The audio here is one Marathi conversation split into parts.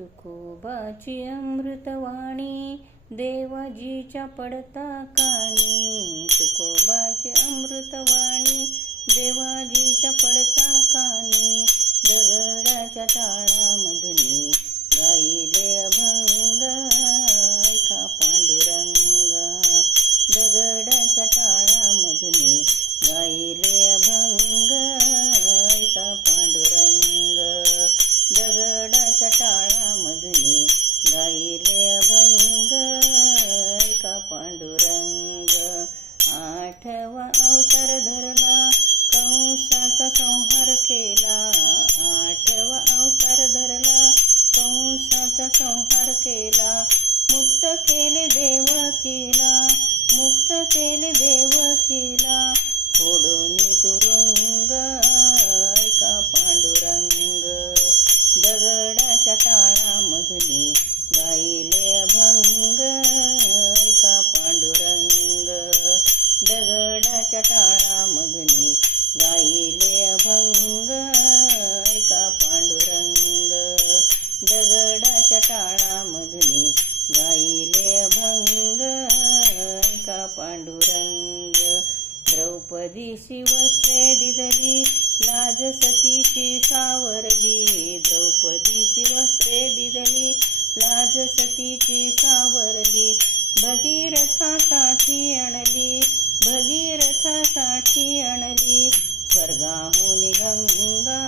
तुकोबाची अमृतवाणी देवाजीच्या पडता कानी. तुकोबाची अमृतवाणी देवाजीच्या पडता कानी. दगडाच्या टाळामधुनी गायले अभंग ऐका पांडुरंगा. दगडाच्या टाळामधुनी गायले अभंग ऐका पांडुरंग. दगडाच्या टाळामधुनी गायले अभंग ऐका पांडुरंग. आठवा अवतार धरला कंसाचा संहार केला. आठवा अवतार धरला कंसाचा संहार केला. मुक्त केले देवकीला. मुक्त केले देवकीला. फोडून तुरुंग ऐका पांडुरंग. दगडाच्या टाळामधुनी गायले अभंग ऐका पांडुरंग. दगडाच्या टाळामधुनी गायले अभंग ऐका पांडुरंग. दगडाच्या टाळामधुनी गायले अभंग ऐका पांडुरंग. द्रौपदीची वस्त्रे दिधली लाज सतीची सावरली. द्रौपदीची वस्त्रे दिधली लाज सतीची सावरली. भगीरथासाठी आणली. भगीरथासाठी आणली. स्वर्गाहून गंगा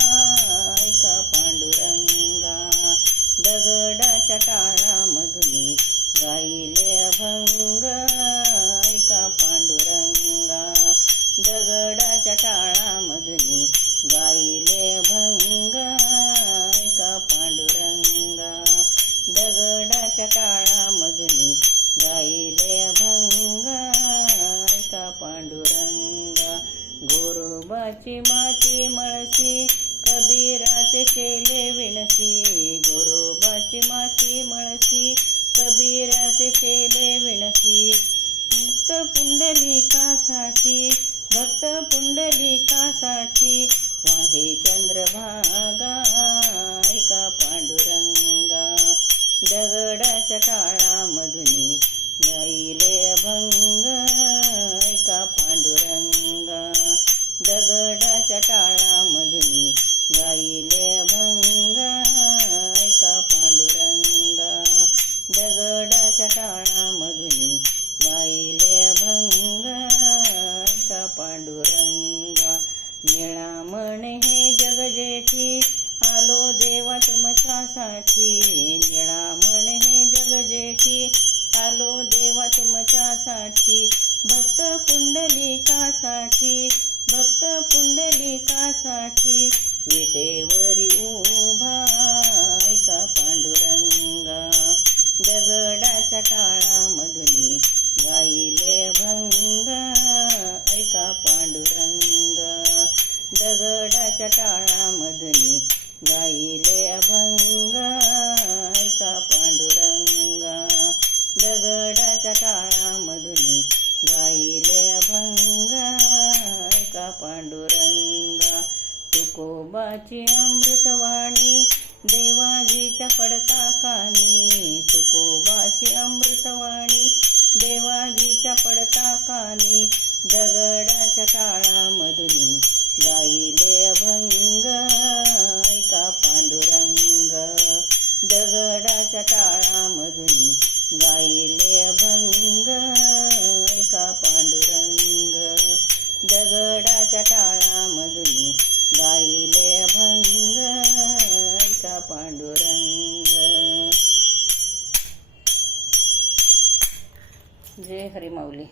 ऐका पांडुरंगा. दगडाच्या टाळामधुनी गायले अभंग ऐका पांडुरंगा. दगडाच्या टाळामधुनी गायले अभंग ऐका पांडुरंगा. दगडाच्या टाळामधुनी गायले अभंग ऐका पांडुरंगा. गोरोबाची माती मळसी कबीराचे शेले विणसी. गोरोबाची माती मळसी कबीराचे शेले विणसी. भक्त पुंडलिकासाठी. भक्त पुंडलिकासाठी वाहे चंद्रभागा ऐका पांडुरंगा. दगडाच्या टाळामधुनी गायले अभंग ऐका पांडुरंगा. दगडाच्या टाळामधुनी गायले अभंग ऐका पांडुरंगा. दगडाच्या टाळामधुनी गायले अभंग ऐका पांडुरंगा. निळा म्हणे हे जग जेठी आलो देवा तुमच्यासाठी. निळा म्हणे हे जग जेठी आलो देवा तुमच्यासाठी. भक्त पुंडलिकासाठी. भक्त पुंडलिकासाठी विटेवरी उभा ऐका पांडुरंगा. दगडाच्या टाळामधुनी गायले अभंग ऐका पांडुरंगा. दगडाच्या टाळामधुनी गायले अभंग ऐका पांडुरंगा. दगडाच्या टाळामधुनी गायले अभंग ऐका पांडुरंगा. तुकोबाची अमृतवाणी देवाजीच्या पडता कानी. तुकोबाची अमृतवाणी देवाजीच्या पडता कानी. दगडाच्या टाळामधुनी गायले अभंग ऐका पांडुरंग. दगडाच्या टाळामधुनी गायले अभंग ऐका पांडुरंग. दगडाच्या टाळामधुनी गायले अभंग ऐका पांडुरंग. जय हरी माऊली.